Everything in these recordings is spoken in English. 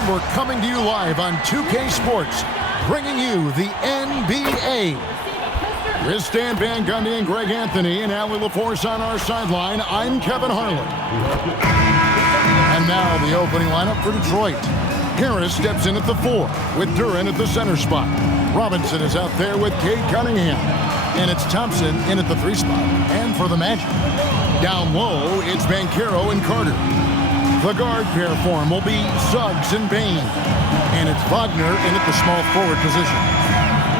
everyone. We're coming to you live on 2K Sports, bringing you the NBA. With Stan Van Gundy and Greg Anthony and Allie LaForce on our sideline, I'm Kevin Harlan. And now the opening lineup for Detroit. Harris steps in at the 4 with Duren at the center spot. Robinson is out there with Cade Cunningham. And it's Thompson in at the 3 spot. And for the Magic, down low, it's Banchero and Carter. The guard pair form will be Suggs and Bain. And it's Wagner in at the small forward position.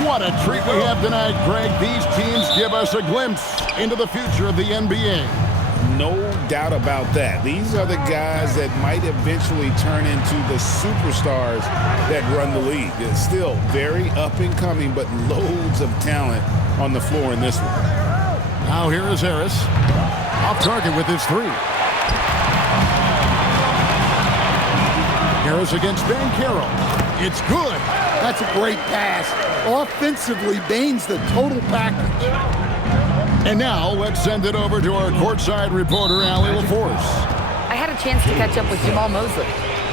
What a treat we have tonight, Greg. These teams give us a glimpse into the future of the NBA. No doubt about that. These are the guys that might eventually turn into the superstars that run the league. It's still very up and coming, but loads of talent on the floor in this one. Now here is Harris. Off target with his 3. Harris against Banchero. It's good. That's a great pass. Offensively, Bain's the total package. And now let's send it over to our courtside reporter, Allie LaForce. I had a chance to catch up with Jamal Mosley.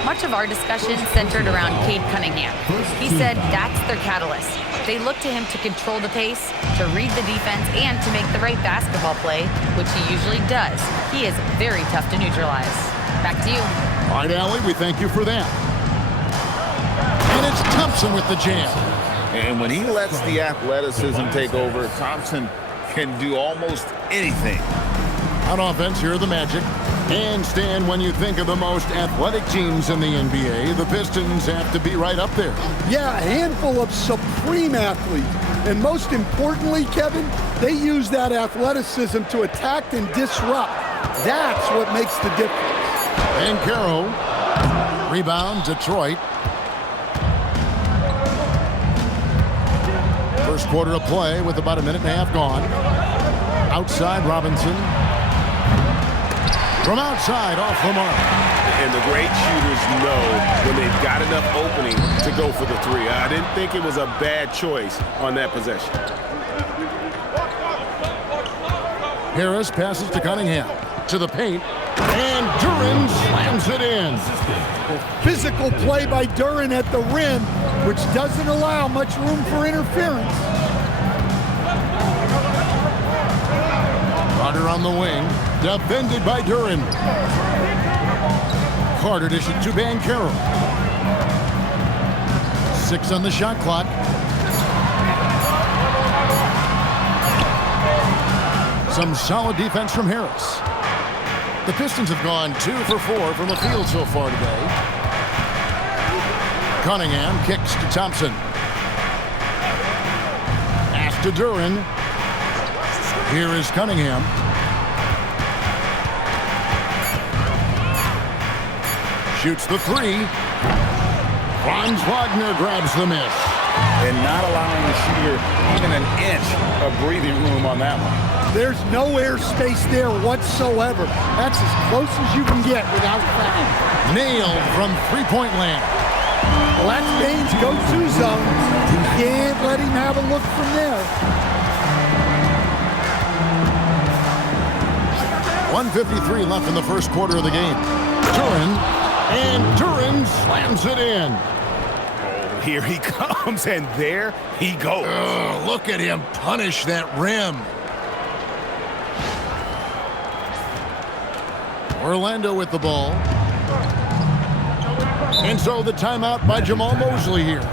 Much of our discussion centered around Cade Cunningham. He said that's their catalyst. They look to him to control the pace, to read the defense, and to make the right basketball play, which he usually does. He is very tough to neutralize. Back to you. All right, Allie, we thank you for that. And it's Thompson with the jam. And when he lets the athleticism take over, Thompson can do almost anything. On offense, here are the Magic. And Stan, when you think of the most athletic teams in the NBA, the Pistons have to be right up there. Yeah, a handful of supreme athletes. And most importantly, Kevin, they use that athleticism to attack and disrupt. That's what makes the difference. Banchero. Rebound, Detroit. First quarter of play with about a minute and a half gone. Outside, Robinson. From outside, off the mark. And the great shooters know when they've got enough opening to go for the 3. I didn't think it was a bad choice on that possession. Harris passes to Cunningham. To the paint. And Duren slams it in. Physical play by Duren at the rim, which doesn't allow much room for interference. Carter on the wing, defended by Duren. Carter dishes to Banchero. 6 on the shot clock. Some solid defense from Harris. The Pistons have gone 2 for 4 from the field so far today. Cunningham kicks to Thompson. Pass to Duren. Here is Cunningham. Shoots the 3. Franz Wagner grabs the miss. And not allowing the shooter even an inch of breathing room on that one. There's no airspace there whatsoever. That's as close as you can get without foul. Nailed from three-point land. Well, that's Bain's go-to zone. You can't let him have a look from there. 1:53 left in the first quarter of the game. Duren slams it in. Oh, here he comes, and there he goes. Look at him punish that rim. Orlando with the ball. And so the timeout by Jamal Mosley here.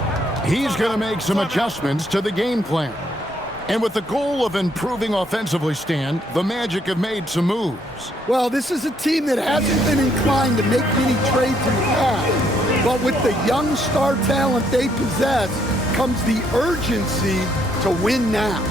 He's going to make some adjustments to the game plan. And with the goal of improving offensively, Stan, the Magic have made some moves. Well, this is a team that hasn't been inclined to make many trades in the past. But with the young star talent they possess comes the urgency to win now.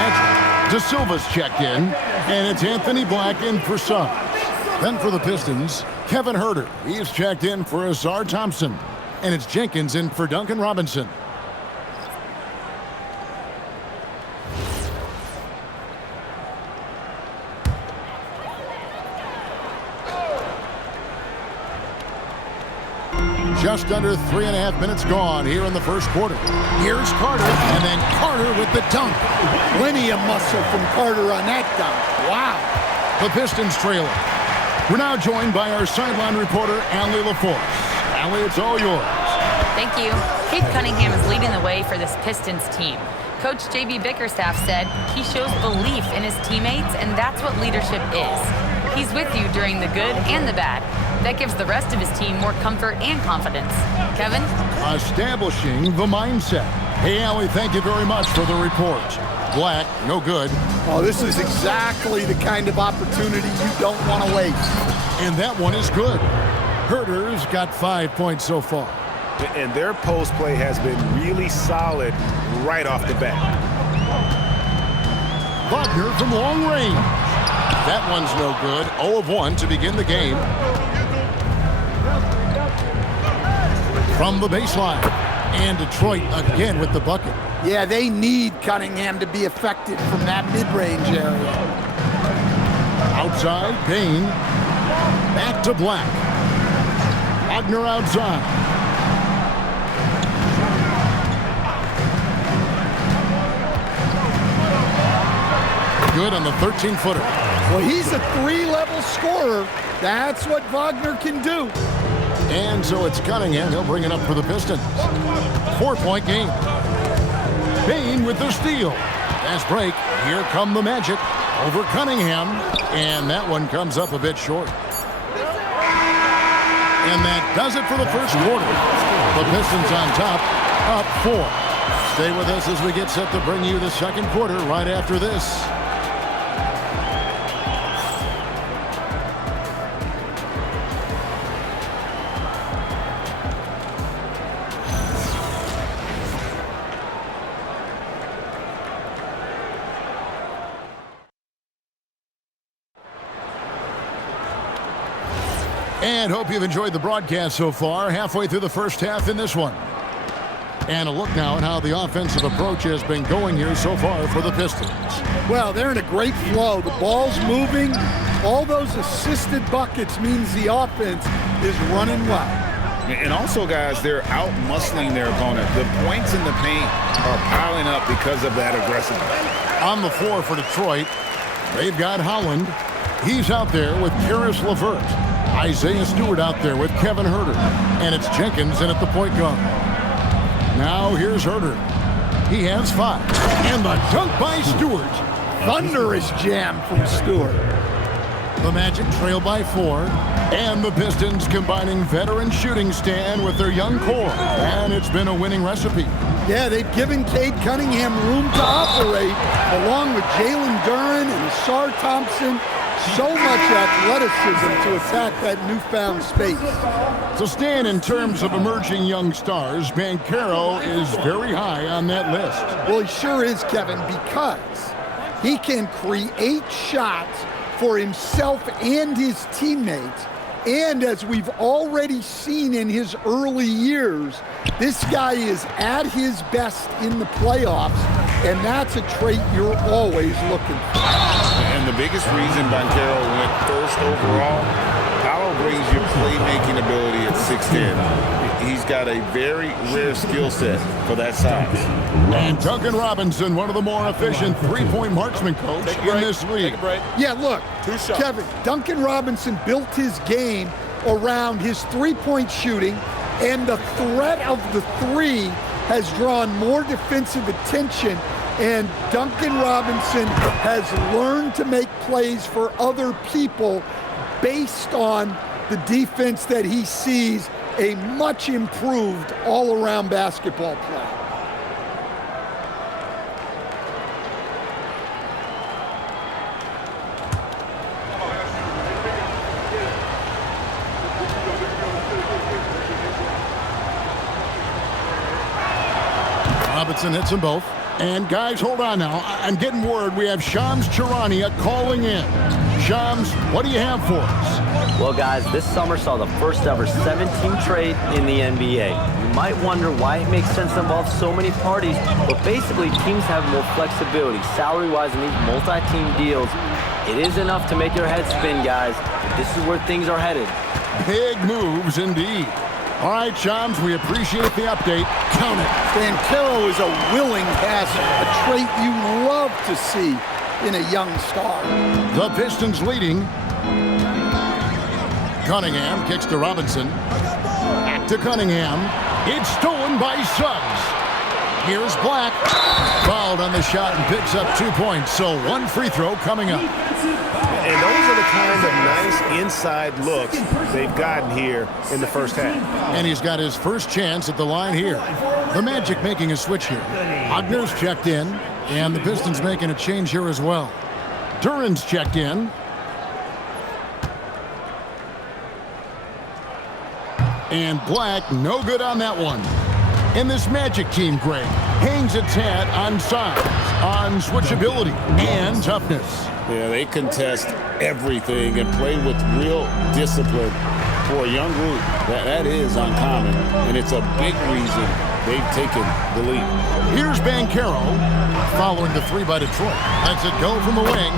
Magic. De Silva's checked in, and it's Anthony Black in for Suggs. Then for the Pistons, Kevin Huerter. He's checked in for Azar Thompson. And it's Jenkins in for Duncan Robinson. Just under 3.5 minutes gone here in the first quarter. Here's Carter, and then Carter with the dunk. Plenty of muscle from Carter on that dunk. Wow. The Pistons trailing. We're now joined by our sideline reporter, Allie LaForce. Allie, it's all yours. Thank you. Cade Cunningham is leading the way for this Pistons team. Coach J.B. Bickerstaff said he shows belief in his teammates, and that's what leadership is. He's with you during the good and the bad. That gives the rest of his team more comfort and confidence. Kevin? Establishing the mindset. Hey, Allie, thank you very much for the report. Black, no good. Oh, this is exactly the kind of opportunity you don't want to waste. And that one is good. Huerter's got 5 points so far. And their post play has been really solid right off the bat. Wagner from long range. That one's no good. 0 of 1 to begin the game. From the baseline. And Detroit again with the bucket. Yeah, they need Cunningham to be effective from that mid-range area. Outside, Payne. Back to Black. Wagner outside. Good on the 13-footer. Well, he's a 3-level scorer. That's what Wagner can do. And so it's Cunningham. He'll bring it up for the Pistons. 4-point game. Payne with the steal. Fast break. Here come the Magic over Cunningham. And that one comes up a bit short. And that does it for the first quarter. The Pistons on top, up 4. Stay with us as we get set to bring you the second quarter right after this. And hope you've enjoyed the broadcast so far. Halfway through the first half in this one. And a look now at how the offensive approach has been going here so far for the Pistons. Well, they're in a great flow. The ball's moving. All those assisted buckets means the offense is running well. And also, guys, they're out-muscling their opponent. The points in the paint are piling up because of that aggressiveness. On the floor for Detroit, they've got Holland. He's out there with Karis LeVert. Isaiah Stewart out there with Kevin Huerter. And it's Jenkins in at the point guard. Now here's Huerter. He has 5. And the dunk by Stewart. Thunderous jam from Stewart. The Magic trail by 4. And the Pistons combining veteran shooting stand with their young core. And it's been a winning recipe. Yeah, they've given Cade Cunningham room to operate, along with Jalen Duren and Azar Thompson. So much athleticism to attack that newfound space. So Stan, in terms of emerging young stars, Banchero is very high on that list. Well, he sure is, Kevin, because he can create shots for himself and his teammates. And as we've already seen in his early years, this guy is at his best in the playoffs, and that's a trait you're always looking for. And the biggest reason Banchero went first overall, Paolo brings you playmaking ability at 6'10". He's got a very rare skill set for that size. And Duncan Robinson, one of the more efficient three-point marksman coach in this league. Yeah, look, Kevin, Duncan Robinson built his game around his three-point shooting, and the threat of the three has drawn more defensive attention. And Duncan Robinson has learned to make plays for other people based on the defense that he sees a much improved all-around basketball play. Robinson hits them both. And guys, hold on now. I'm getting word we have Shams Charania calling in. Shams, what do you have for us? Well, guys, this summer saw the first ever 7-team trade in the NBA. You might wonder why it makes sense to involve so many parties, but basically teams have more flexibility salary-wise in these multi-team deals. It is enough to make your head spin, guys. This is where things are headed. Big moves indeed. All right, Shams, we appreciate the update. Count it. Banchero is a willing passer, a trait you love to see in a young star. The Pistons leading. Cunningham kicks to Robinson. Back to Cunningham. It's stolen by Suggs. Here's Black. Fouled on the shot and picks up 2 points. So one free throw coming up. And those are the kind of nice inside looks they've gotten here in the first half. And he's got his first chance at the line here. The Magic making a switch here. Wagner's checked in, and the Pistons making a change here as well. Duran's checked in. And Black, no good on that one. And this Magic team, Greg, hangs its hat on size, on switchability, and toughness. Yeah, they contest everything and play with real discipline. For a young group, that is uncommon, and it's a big reason they've taken the lead. Here's Banchero following the three by Detroit. Lets it go from the wing.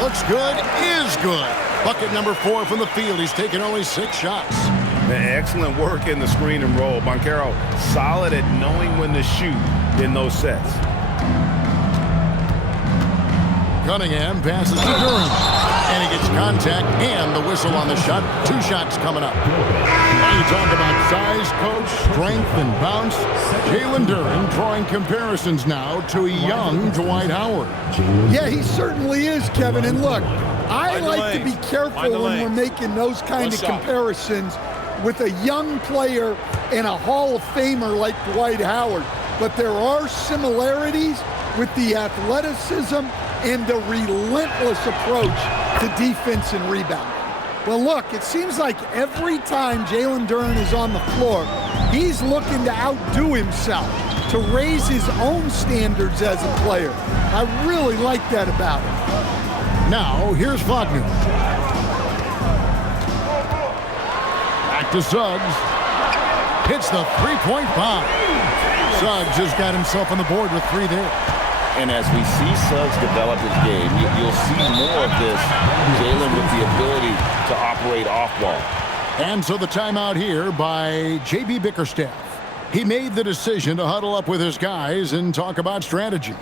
Looks good, is good. Bucket number 4 from the field. He's taken only 6 shots. Excellent work in the screen and roll. Banchero solid at knowing when to shoot in those sets. Cunningham passes to Durant, and he gets contact and the whistle on the shot. 2 shots coming up. Now you talk about size, coach, strength, and bounce. Jalen Durant drawing comparisons now to a young Dwight Howard. Yeah, he certainly is, Kevin. And look, I like to be careful when we're making those kind of comparisons with a young player and a Hall of Famer like Dwight Howard. But there are similarities with the athleticism and the relentless approach to defense and rebounding. Well, look, it seems like every time Jalen Durant is on the floor, he's looking to outdo himself, to raise his own standards as a player. I really like that about him. Now, here's Wagner. Back to Suggs. Hits the three-point bomb. Suggs has got himself on the board with 3 there. And as we see Suggs develop his game, you'll see more of this. Jalen with the ability to operate off ball. And so the timeout here by J.B. Bickerstaff. He made the decision to huddle up with his guys and talk about strategy.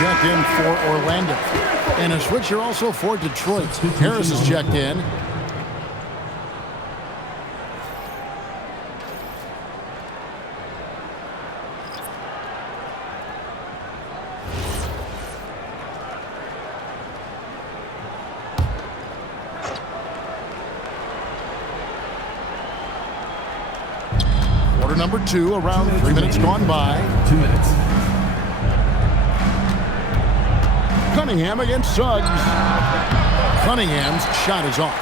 Checked in for Orlando. And a switcher also for Detroit. Harris is checked in. Quarter number 2, around 3 minutes gone by. 2 minutes. Cunningham against Suggs. Cunningham's shot is off.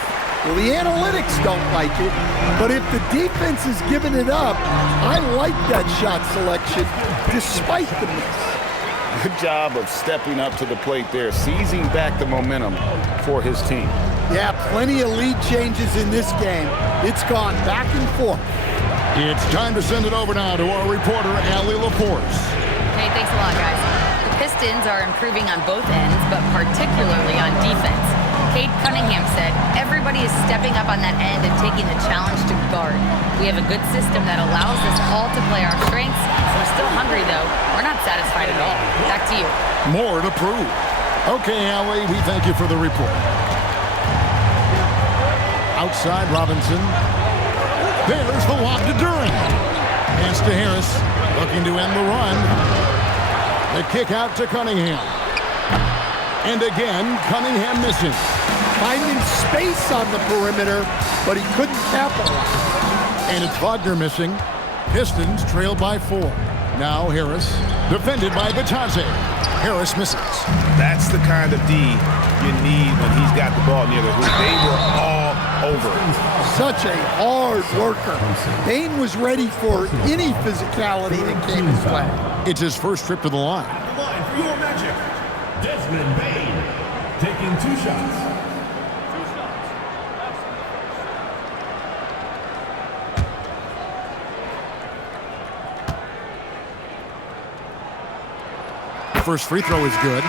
Well, the analytics don't like it, but if the defense is giving it up, I like that shot selection despite the miss. Good job of stepping up to the plate there, seizing back the momentum for his team. Yeah, plenty of lead changes in this game. It's gone back and forth. It's time to send it over now to our reporter, Allie LaForce. Hey, thanks a lot, guys. The Pistons are improving on both ends, but particularly on defense. Cade Cunningham said, everybody is stepping up on that end and taking the challenge to guard. We have a good system that allows us all to play our strengths. We're still hungry, though. We're not satisfied at all. Back to you. More to prove. Okay, Allie, we thank you for the report. Outside, Robinson. There's the lob to Duran. Pass to Harris, looking to end the run. The kick out to Cunningham. And again, Cunningham misses. Finding space on the perimeter, but he couldn't capitalize. And it's Wagner missing. Pistons trail by 4. Now Harris, defended by Batadze. Harris misses. That's the kind of D you need when he's got the ball near the hoop. They were all over. Such a hard worker. Bain was ready for any physicality that came his way. It's his first trip to the line. The line for your Magic, Desmond Bain, taking 2 shots. First free throw is good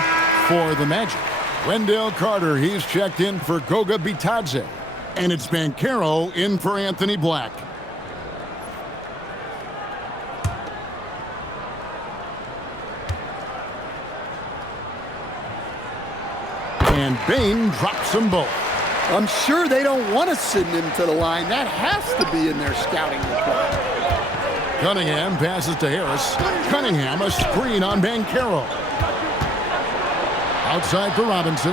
for the Magic. Wendell Carter, he's checked in for Goga Bitadze. And it's Banchero in for Anthony Black. And Bain drops them both. I'm sure they don't want to send him to the line. That has to be in their scouting report. Cunningham passes to Harris. Cunningham, a screen on Banchero. Outside for Robinson.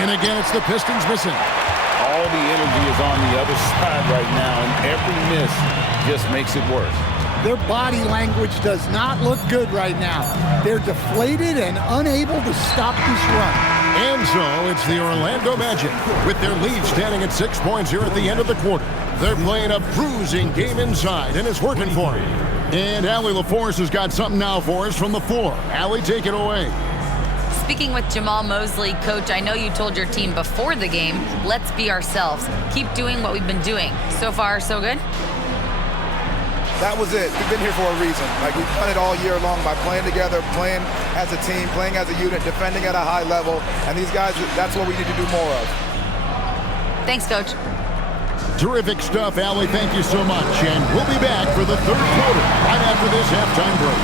And again, it's the Pistons missing. All the energy is on the other side right now, and every miss just makes it worse. Their body language does not look good right now. They're deflated and unable to stop this run. And so it's the Orlando Magic with their lead standing at 6 points here at the end of the quarter. They're playing a bruising game inside, and it's working for them. And Allie LaForce has got something now for us from the floor. Allie, take it away. Speaking with Jamal Mosley, Coach, I know you told your team before the game, let's be ourselves. Keep doing what we've been doing. So far, so good? That was it. We've been here for a reason. Like, we've done it all year long by playing together, playing as a team, playing as a unit, defending at a high level. And these guys, that's what we need to do more of. Thanks, Coach. Terrific stuff, Allie. Thank you so much. And we'll be back for the third quarter right after this halftime break.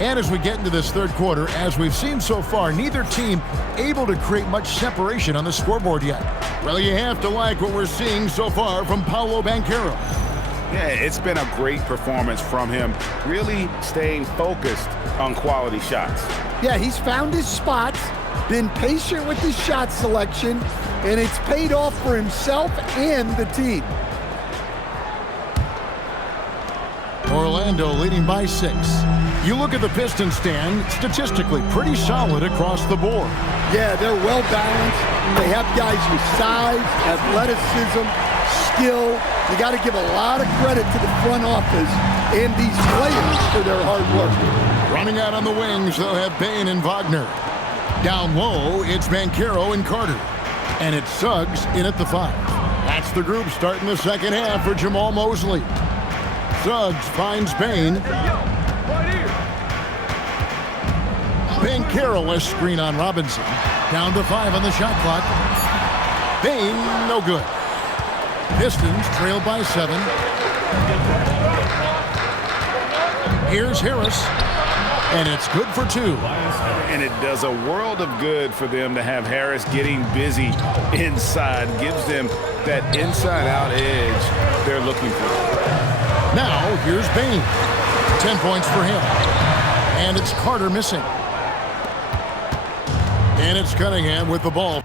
And as we get into this third quarter, as we've seen so far, neither team able to create much separation on the scoreboard yet. Well, you have to like what we're seeing so far from Paolo Banchero. Yeah, it's been a great performance from him, really staying focused on quality shots. Yeah, he's found his spots, been patient with his shot selection, and it's paid off for himself and the team. Orlando leading by 6. You look at the Pistons stand, statistically pretty solid across the board. Yeah, they're well balanced. They have guys with size, athleticism, skill. You got to give a lot of credit to the front office and these players for their hard work. Running out on the wings, they'll have Bain and Wagner. Down low, it's Banchero and Carter. And it's Suggs in at the 5. That's the group starting the second half for Jamal Mosley. Suggs finds Bain. Banchero, a screen on Robinson. Down to 5 on the shot clock. Bain, no good. Pistons trail by 7. Here's Harris. And it's good for 2. And it does a world of good for them to have Harris getting busy inside. Gives them that inside-out edge they're looking for. Now, here's Bain. 10 points for him. And it's Carter missing. And it's Cunningham with the ball.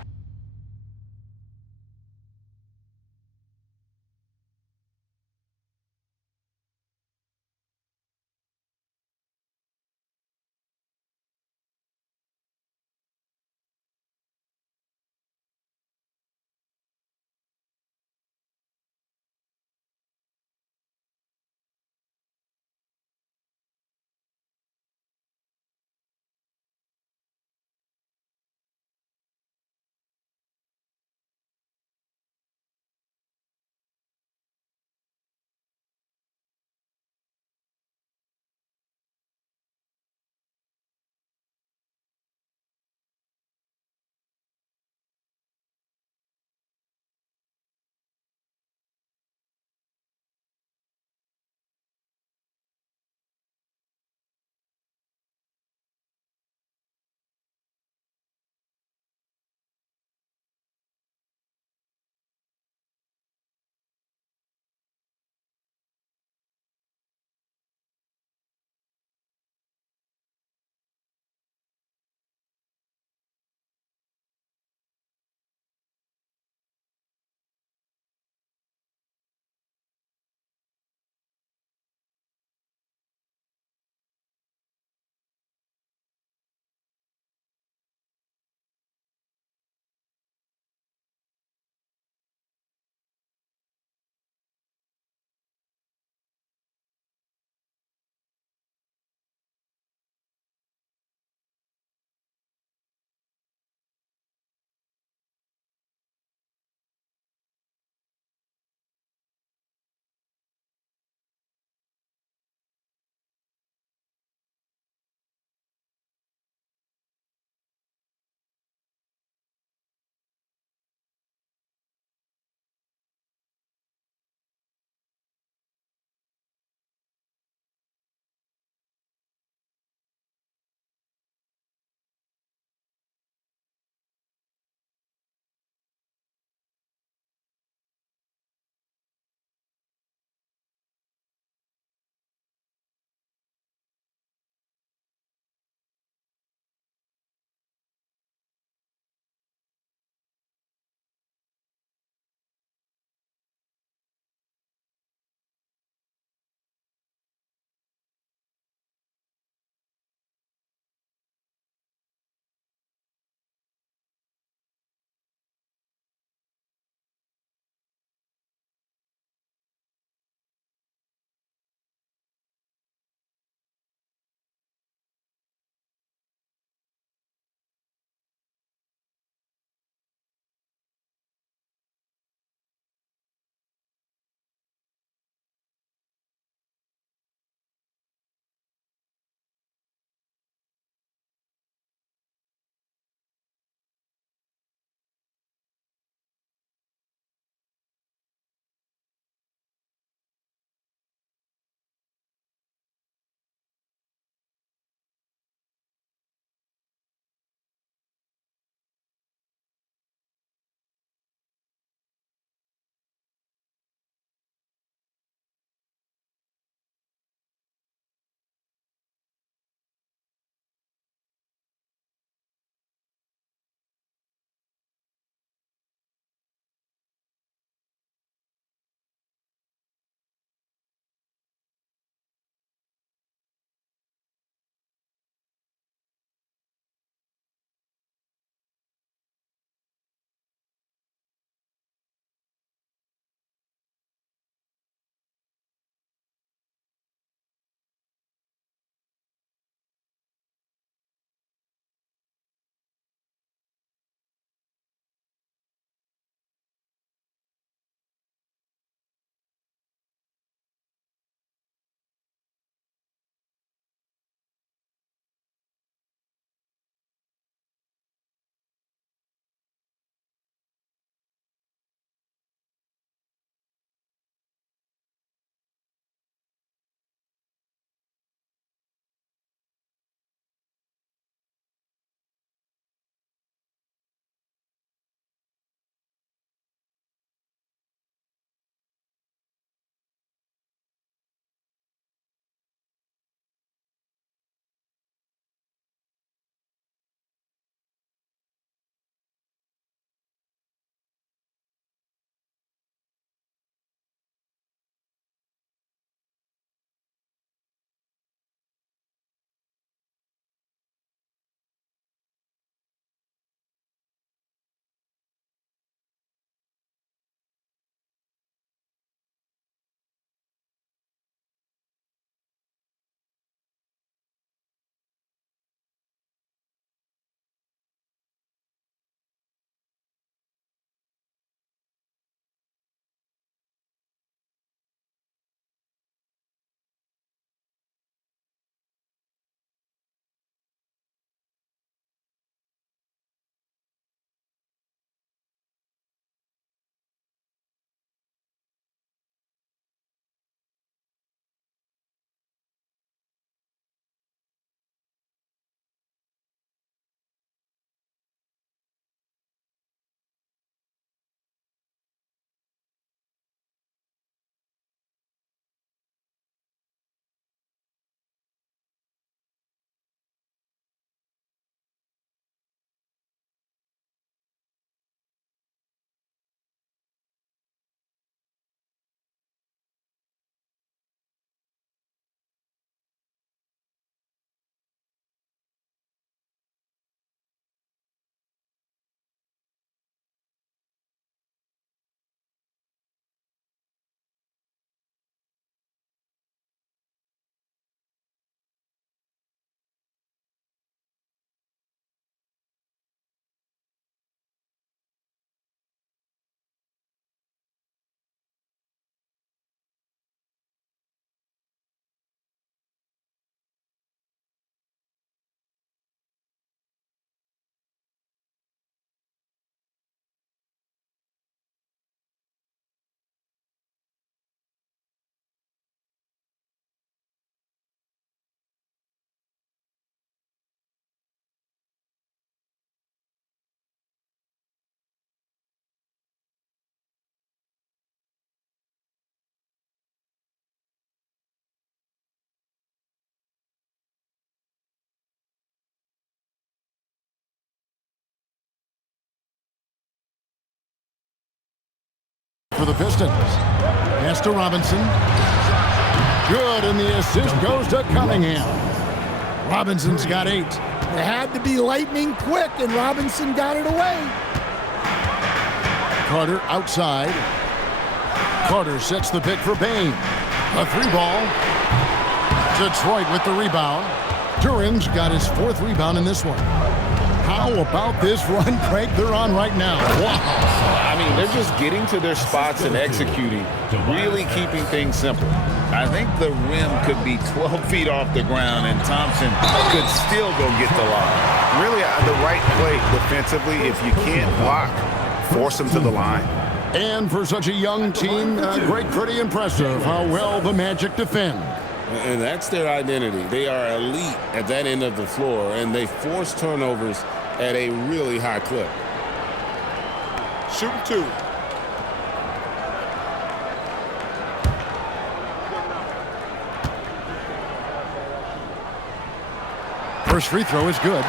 the Pistons. Pass to Robinson. Good, and the assist goes to Cunningham. Robinson's got 8. They had to be lightning quick, and Robinson got it away. Carter outside. Carter sets the pick for Bain. A 3-ball. Detroit with the rebound. Duran's got his 4th rebound in this one. How about this run break they're on right now? Wow. I mean, they're just getting to their spots and executing, really keeping things simple. I think the rim could be 12 feet off the ground, and Thompson could still go get the lob. Really, the right play defensively. If you can't block, force them to the line. And for such a young team, pretty impressive how well the Magic defend. And that's their identity. They are elite at that end of the floor, and they force turnovers at a really high clip. Shooting 2. First free throw is good.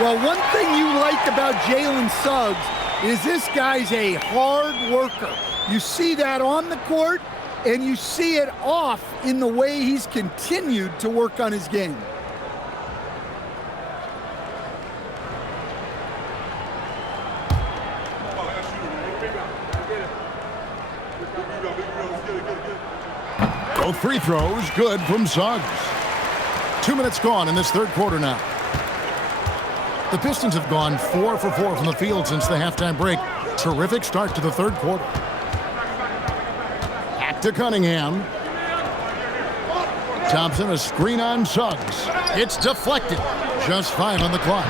Well, one thing you like about Jalen Suggs is this guy's a hard worker. You see that on the court, and you see it off in the way he's continued to work on his game. Both free throws good from Suggs. 2 minutes gone in this 3rd quarter now. The Pistons have gone 4 for 4 from the field since the halftime break. Terrific start to the 3rd quarter. Back to Cunningham. Thompson, a screen on Suggs. It's deflected. Just 5 on the clock.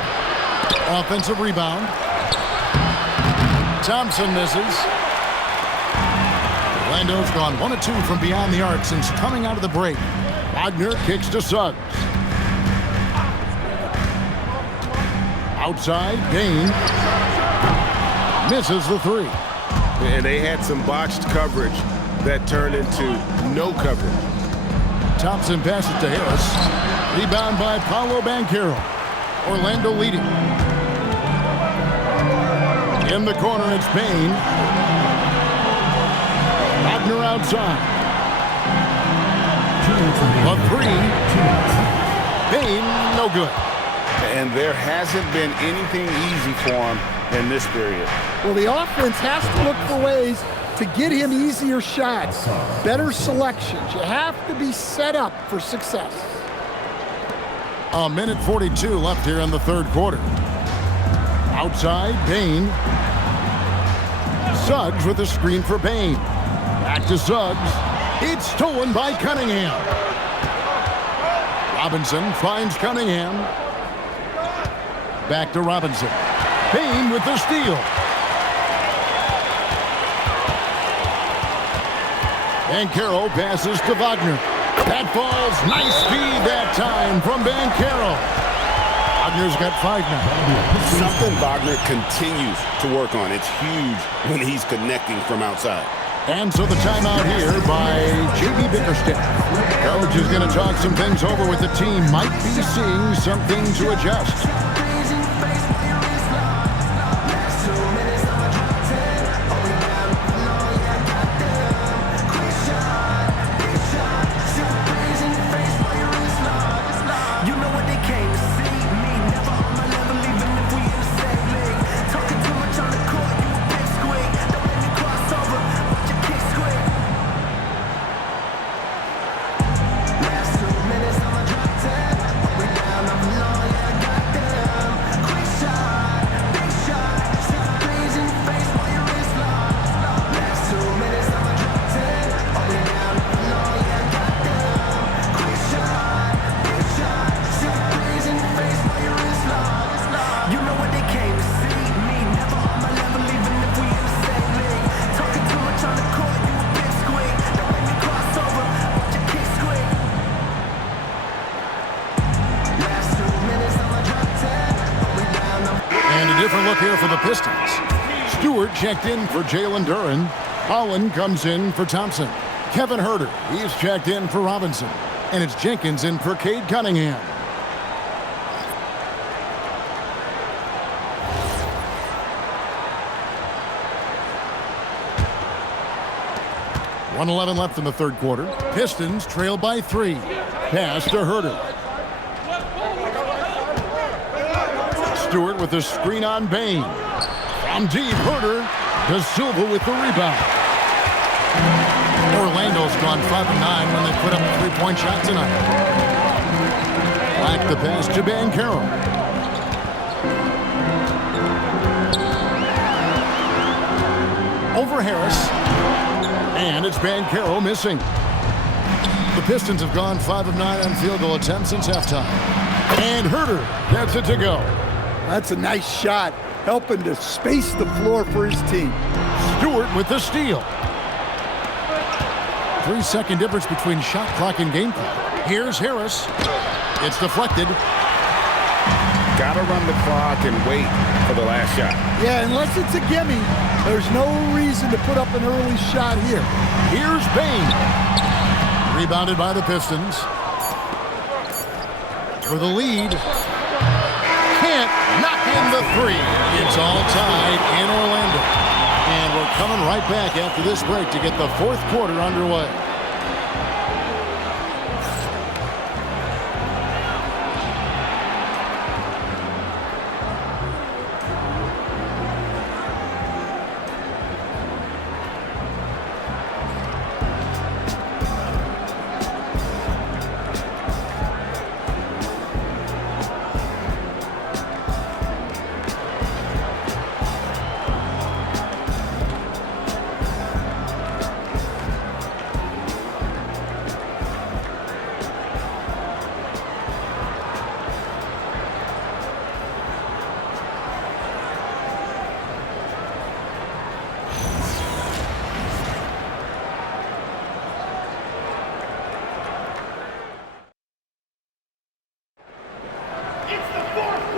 Offensive rebound. Thompson misses. Orlando's gone 1 of 2 from beyond the arc since coming out of the break. Wagner kicks to Suggs. Outside, Bain misses the 3. And they had some botched coverage that turned into no coverage. Thompson passes to Harris. Rebound by Paolo Banchero. Orlando leading. In the corner, it's Bain. Wagner outside. A 3. Bain, no good. And there hasn't been anything easy for him in this period. Well, the offense has to look for ways to get him easier shots, better selections. You have to be set up for success. A minute 42 left here in the 3rd quarter. Outside, Bain. Suggs with a screen for Bain. Back to Suggs. It's stolen by Cunningham. Robinson finds Cunningham. Back to Robinson. Bain with the steal. Banchero passes to Wagner. That falls. Nice feed that time from Banchero. Wagner's got 5 now. Something Wagner continues to work on. It's huge when he's connecting from outside. And so the timeout here by J.B. Bickerstaff. Coach is going to talk some things over with the team. Might be seeing something to adjust. Different look here for the Pistons. Stewart checked in for Jalen Duren. Holland comes in for Thompson. Kevin Huerter, he's checked in for Robinson. And it's Jenkins in for Cade Cunningham. 1:11 left in the third quarter. Pistons trail by 3. Pass to Herter. Stewart with the screen on Bain. From deep, Herter. De Silva with the rebound. Orlando's gone 5-9 when they put up a 3-point shot tonight. Back the pass to Banchero. Over Harris. And it's Banchero missing. The Pistons have gone 5-9 on field goal attempts since halftime. And Herter gets it to go. That's a nice shot, helping to space the floor for his team. Stewart with the steal. 3-second difference between shot clock and game clock. Here's Harris. It's deflected. Got to run the clock and wait for the last shot. Yeah, unless it's a gimme, there's no reason to put up an early shot here. Here's Bain. Rebounded by the Pistons. For the lead. Can't knock in the 3. It's all tied in Orlando. And we're coming right back after this break to get the fourth quarter underway.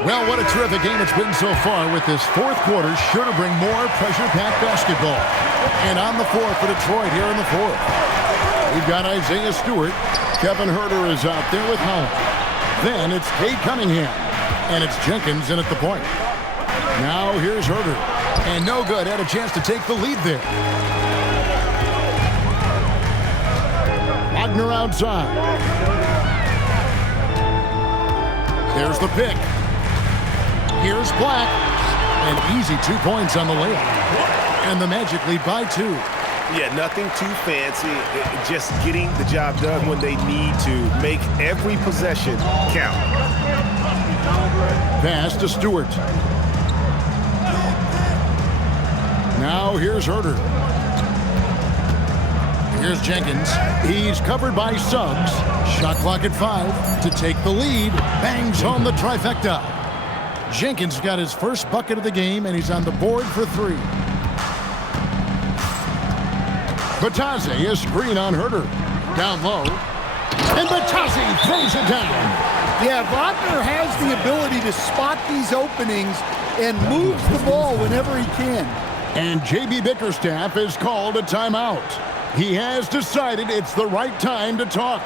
Well, what a terrific game it's been so far, with this fourth quarter sure to bring more pressure-packed basketball. And on the floor for Detroit here in the fourth. We've got Isaiah Stewart. Kevin Herter is out there with Holland. Then it's Cade Cunningham. And it's Jenkins in at the point. Now here's Herter. And no good. Had a chance to take the lead there. Wagner outside. There's the pick. Here's Black. An easy 2 points on the layup. And the Magic lead by 2. Yeah, nothing too fancy. Just getting the job done when they need to. Make every possession count. Pass to Stewart. Now here's Herter. Here's Jenkins. He's covered by Suggs. Shot clock at 5 to take the lead. Bangs home the trifecta. Jenkins got his first bucket of the game, and he's on the board for 3. Batazzi, a screen on Herter. Down low. And Batazzi throws it down. Yeah, Wagner has the ability to spot these openings and moves the ball whenever he can. And J.B. Bickerstaff has called a timeout. He has decided it's the right time to talk.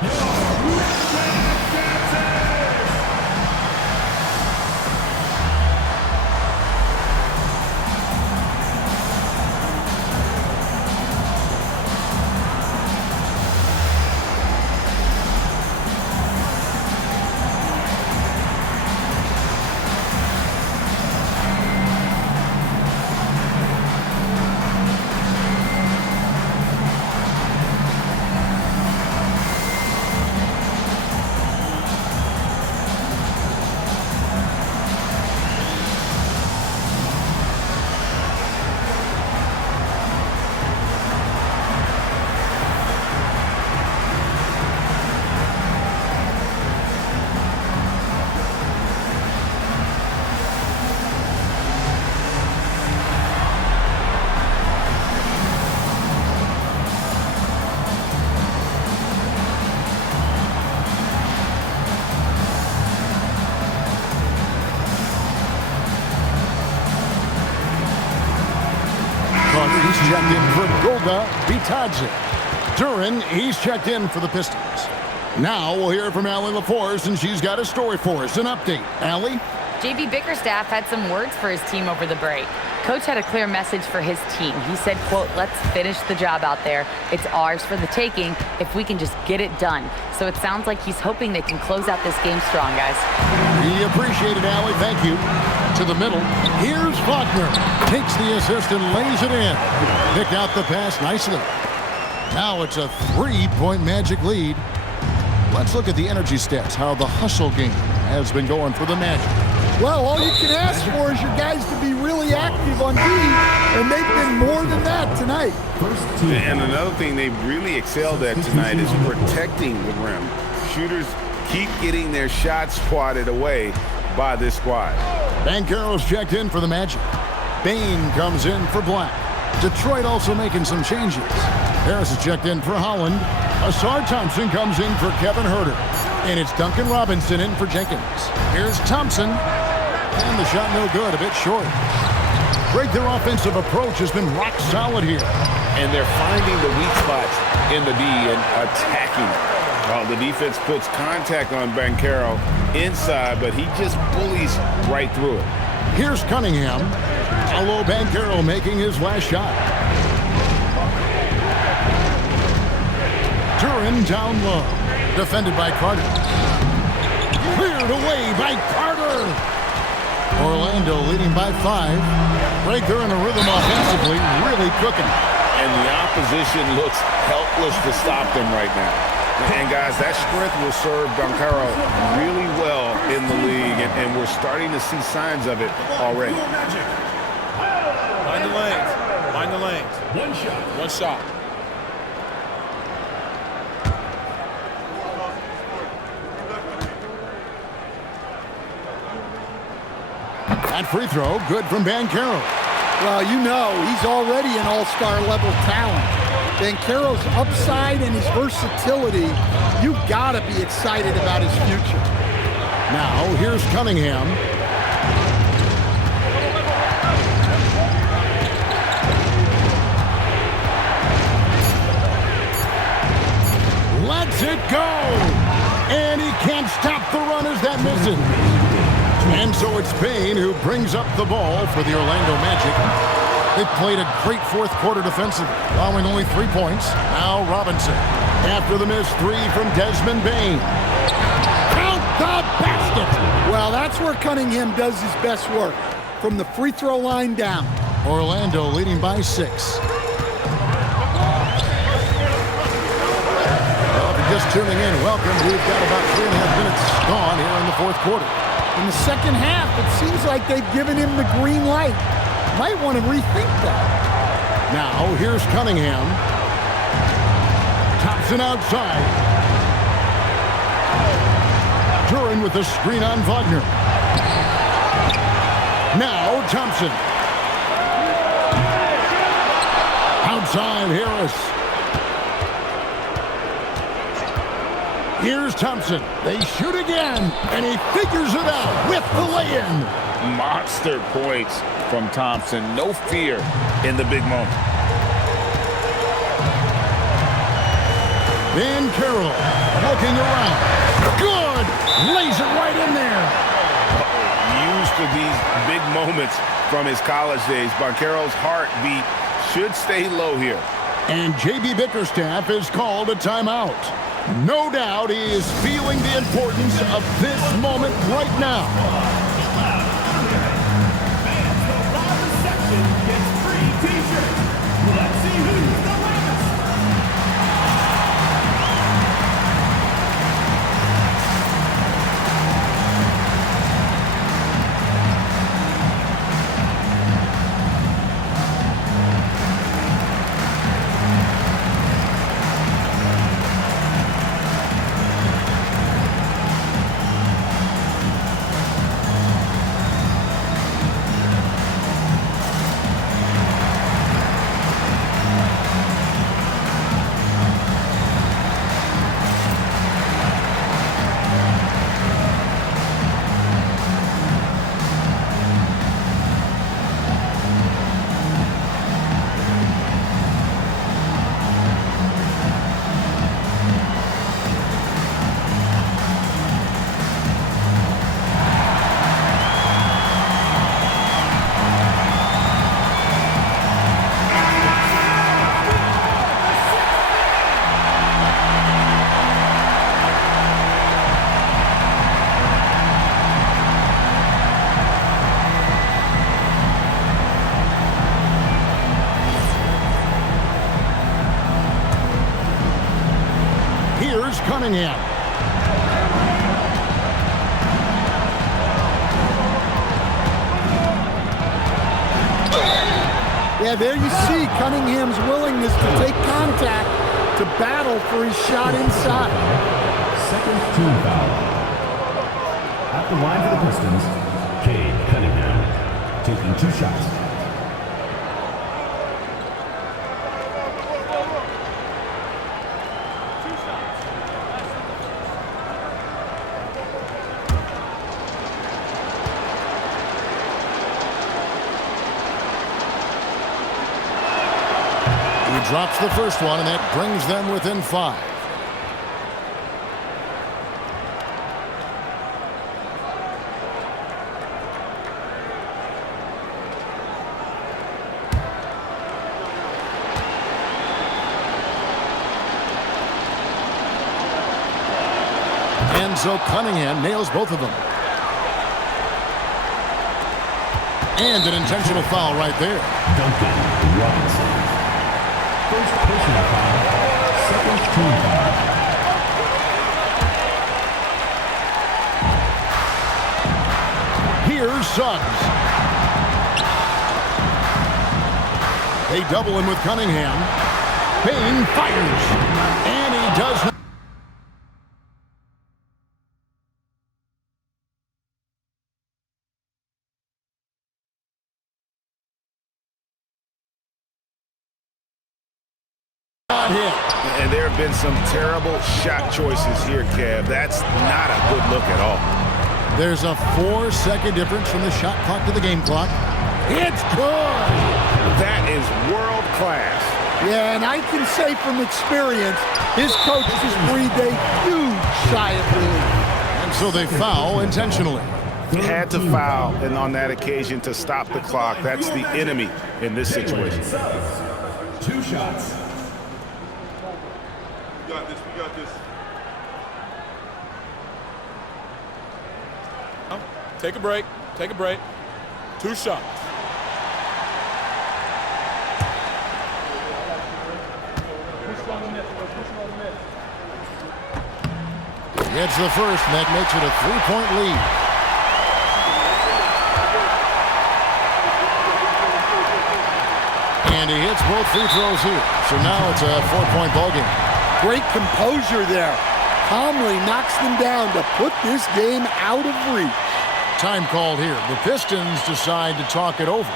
He's checked in for Goga Bitadze. Duran, he's checked in for the Pistons. Now we'll hear from Allie LaForce, and she's got a story for us, an update. Allie? J.B. Bickerstaff had some words for his team over the break. Coach had a clear message for his team. He said, quote, let's finish the job out there. It's ours for the taking if we can just get it done. So it sounds like he's hoping they can close out this game strong, guys. We appreciate it, Allie. Thank you. To the middle. Here's Faulkner. Takes the assist and lays it in. Picked out the pass nicely. Now it's a 3-point Magic lead. Let's look at the energy stats, how the hustle game has been going for the Magic. Well, all you can ask for is your guys to be really active on D, and they've been more than that tonight. And another thing they've really excelled at tonight is protecting the rim. Shooters keep getting their shots swatted away by this squad. Banchero's checked in for the Magic. Bain comes in for Black. Detroit also making some changes. Harris is checked in for Holland. Asar Thompson comes in for Kevin Huerter. And it's Duncan Robinson in for Jenkins. Here's Thompson. And the shot no good, a bit short. Greg, their offensive approach has been rock solid here. And they're finding the weak spots in the D and attacking. The defense puts contact on Banchero inside, but he just bullies right through it. Here's Cunningham. Paolo Banchero making his last shot. Duran down low. Defended by Carter. Cleared away by Carter. Orlando leading by 5. Right, they're in a rhythm offensively, really cooking. And the opposition looks helpless to stop them right now. And guys, that strength will serve Banchero really well in the league, and we're starting to see signs of it already. Mind the lanes. Mind the lanes. One shot. One shot. That free throw, good from Banchero. Well, you know, he's already an all-star level talent. Banchero's upside and his versatility, you gotta be excited about his future. Now, here's Cunningham. Lets it go! And he can't stop the run as that misses. And so it's Bain who brings up the ball for the Orlando Magic. They played a great fourth quarter defensively, allowing only 3 points. Now Robinson, after the missed 3 from Desmond Bain. Count the basket! Well, that's where Cunningham does his best work, from the free throw line down. Orlando leading by 6. Well, if you're just tuning in, welcome. We've got about 3.5 minutes gone here in the fourth quarter. In the second half, it seems like they've given him the green light. Might want to rethink that. Now, here's Cunningham. Thompson outside. Duran with the screen on Wagner. Now, Thompson. Outside, Harris. Here's Thompson. They shoot again, and he figures it out with the lay-in. Monster points from Thompson. No fear in the big moment. Banchero looking around. Good! Lays it right in there. Used to these big moments from his college days. Banchero's heartbeat should stay low here. And J.B. Bickerstaff is called a timeout. No doubt he is feeling the importance of this moment right now. Gets free t-shirts. Let's see who's the last. Cunningham. Yeah, there you see Cunningham's willingness to take contact to battle for his shot inside. Second team foul. At the line for the Pistons, Cade Cunningham, taking 2 shots. He drops the first one, and that brings them within 5. And so Cunningham nails both of them. And an intentional foul right there. Duncan Robinson. First personal foul. Second team foul. Here's Suggs. They double him with Cunningham. Payne fires. And he does not. And there have been some terrible shot choices here, Kev. That's not a good look at all. There's a 4-second difference from the shot clock to the game clock. It's good! That is world class. Yeah, and I can say from experience, his coach just breathed a huge sigh of relief. And so they foul intentionally. Had to foul, and on that occasion to stop the clock. That's the enemy in this situation. 2 shots. We got this. Take a break. 2 shots. He gets the first, and that makes it a 3-point lead. And he hits both free throws here. So now it's a 4-point ballgame. Great composure there. Calmly knocks them down to put this game out of reach. Time called here. The Pistons decide to talk it over.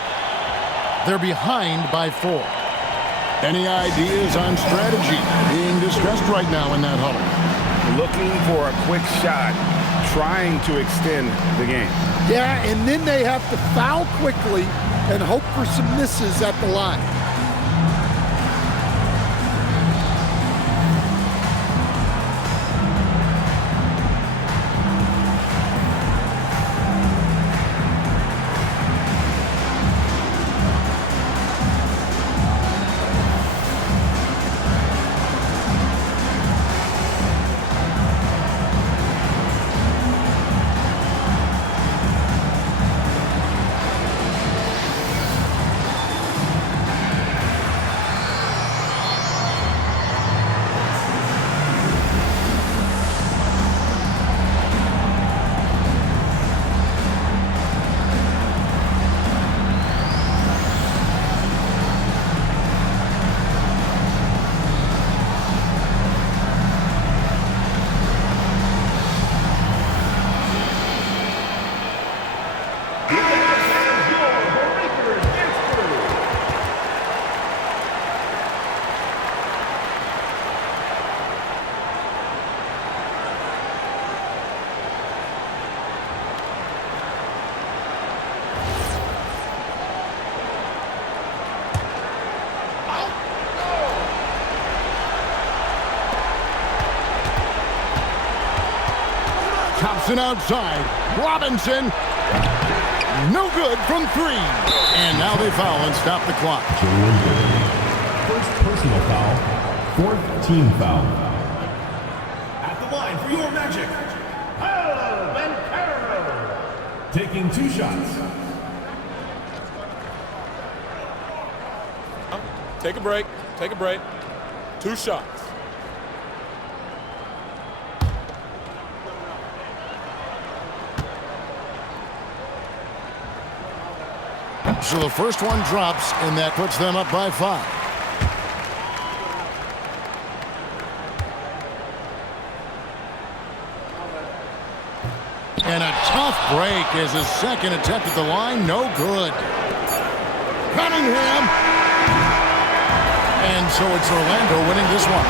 They're behind by 4. Any ideas on strategy being discussed right now in that huddle? Looking for a quick shot, trying to extend the game. Yeah, and then they have to foul quickly and hope for some misses at the line. Thompson outside. Robinson. No good from 3. And now they foul and stop the clock. First personal foul. 4th team foul. At the line for your Magic, Bencaro. Taking 2 shots. Take a break. 2 shots. So the first one drops, and that puts them up by 5. And a tough break as his second attempt at the line, no good. Cunningham. And so it's Orlando winning this one.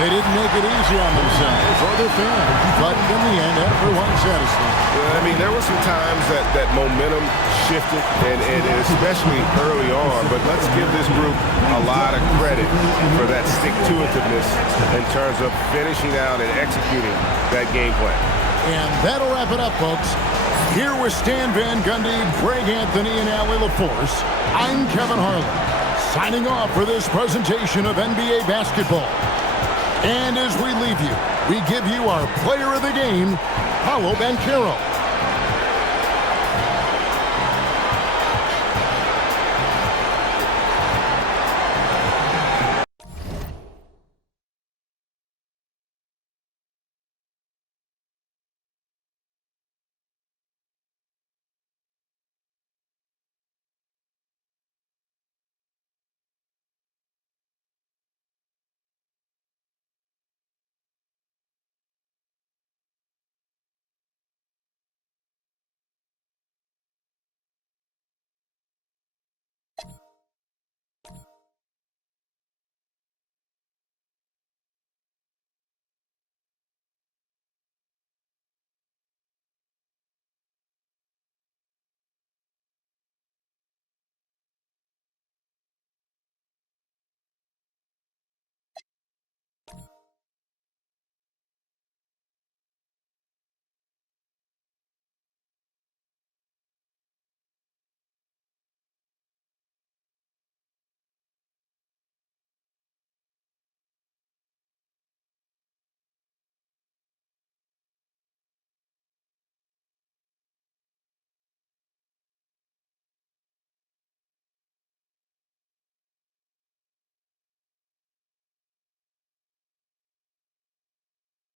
They didn't make it easy on themselves or their fans, but in the end, everyone's satisfied. Well, I mean, there were some times that momentum shifted, and especially early on, but let's give this group a lot of credit for that stick-to-itiveness in terms of finishing out and executing that game plan. And that'll wrap it up, folks. Here with Stan Van Gundy, Greg Anthony, and Allie LaForce, I'm Kevin Harlan, signing off for this presentation of NBA basketball. And as we leave you, we give you our player of the game, Paolo Banchero.